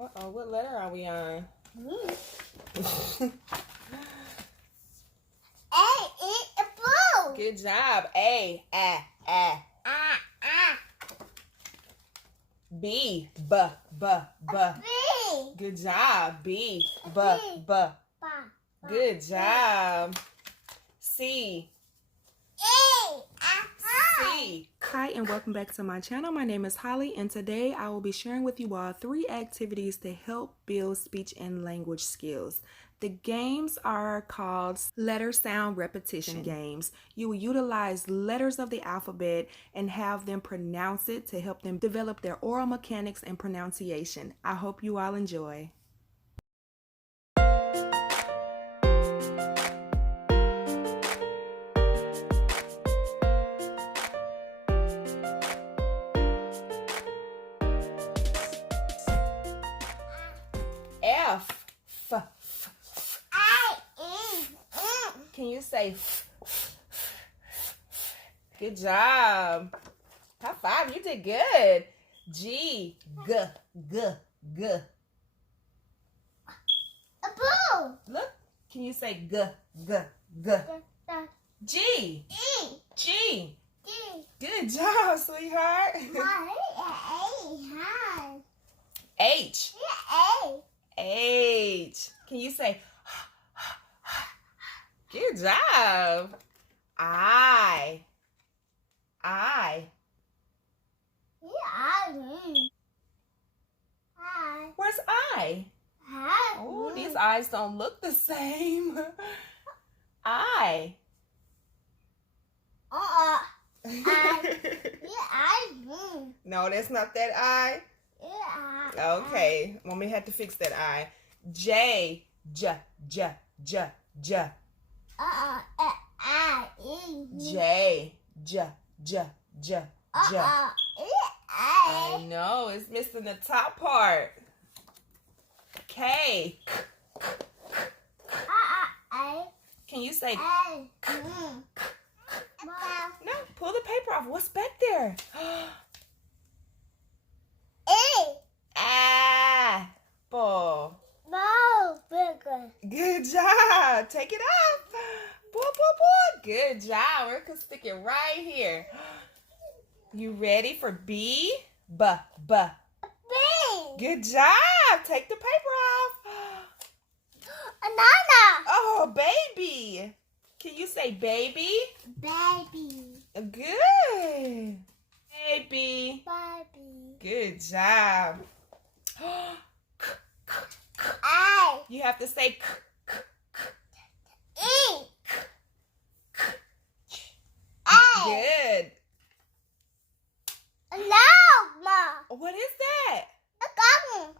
Uh-oh, what letter are we on? A is a blue. Good job. A. B. B. B. Good job. B. B. Ba. Good job. C. E. C. Hi, and welcome back to my channel. My name is Holly, and today I will be sharing with you all 3 activities to help build speech and language skills. The games are called letter sound repetition games. You will utilize letters of the alphabet and have them pronounce it to help them develop their oral mechanics and pronunciation. I hope you all enjoy. F. Can you say good job? High five, you did good. G. G. A blue. Look, can you say G. G. G. Good job, sweetheart. H. H. Can you say good job? I. Where's I? Oh, these eyes don't look the same. I. No, that's not that I. Okay, mommy had to fix that I. J. J. J. J. J. J. J. J. J. J. I know, it's missing the top part. K. Can you say no, pull the paper off. What's back there? Apple. Good job. Take it off. Boy. Good job. We're gonna stick it right here. You ready for B? B. Good job. Take the paper off. Oh, baby. Can you say baby? Good. Baby. Good job. You have to say good. What is that?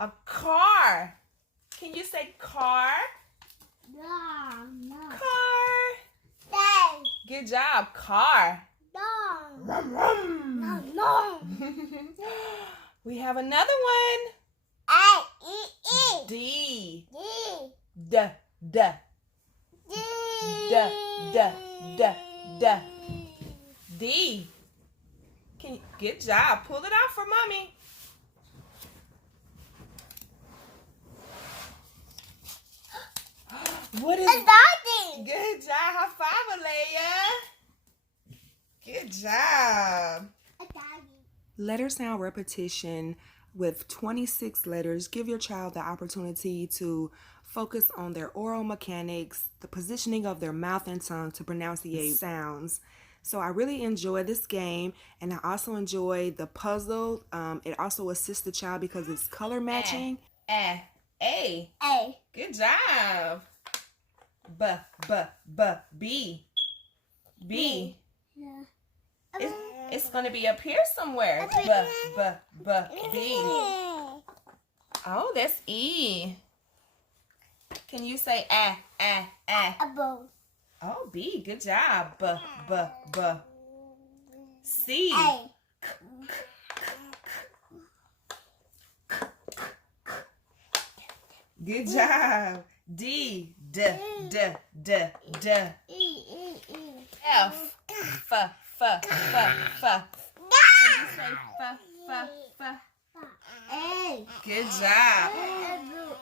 A car. Can you say car? Car. Good job. Car. We have another one. D. D. Good job. Pull it out for mommy. What is it? Good job. High five, Alea. Good job. Letter sound repetition with 26 letters. Give your child the opportunity to focus on their oral mechanics, the positioning of their mouth and tongue to pronunciate sounds. So I really enjoy this game, and I also enjoy the puzzle. It also assists the child because it's color matching. A. Good job. B. It's going to be up here somewhere. B. Oh, that's E. Can you say Oh, B. Good job. C. Good job. D. F. Can you say Good job.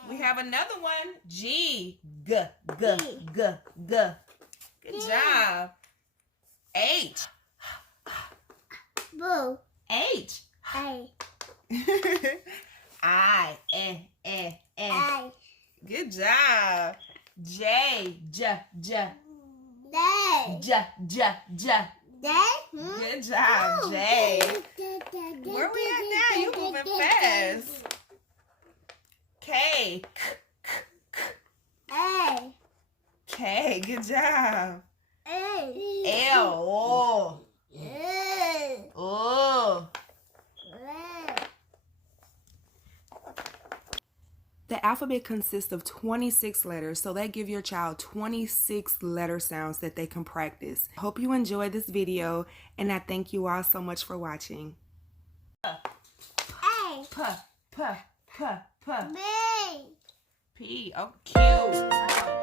We have another one. G. G. G. G. G. Good job. H. Boo. H. A. I. Good job. J. J. J. Day. J. J. J. Day. Good job, J. Where we at now? You moving fast. K. A. K. Good job. A. L. Oh. A. Oh. The alphabet consists of 26 letters, so that give your child 26 letter sounds that they can practice. Hope you enjoyed this video, and I thank you all so much for watching. A. P, P, P, P. B. P. Oh, Q.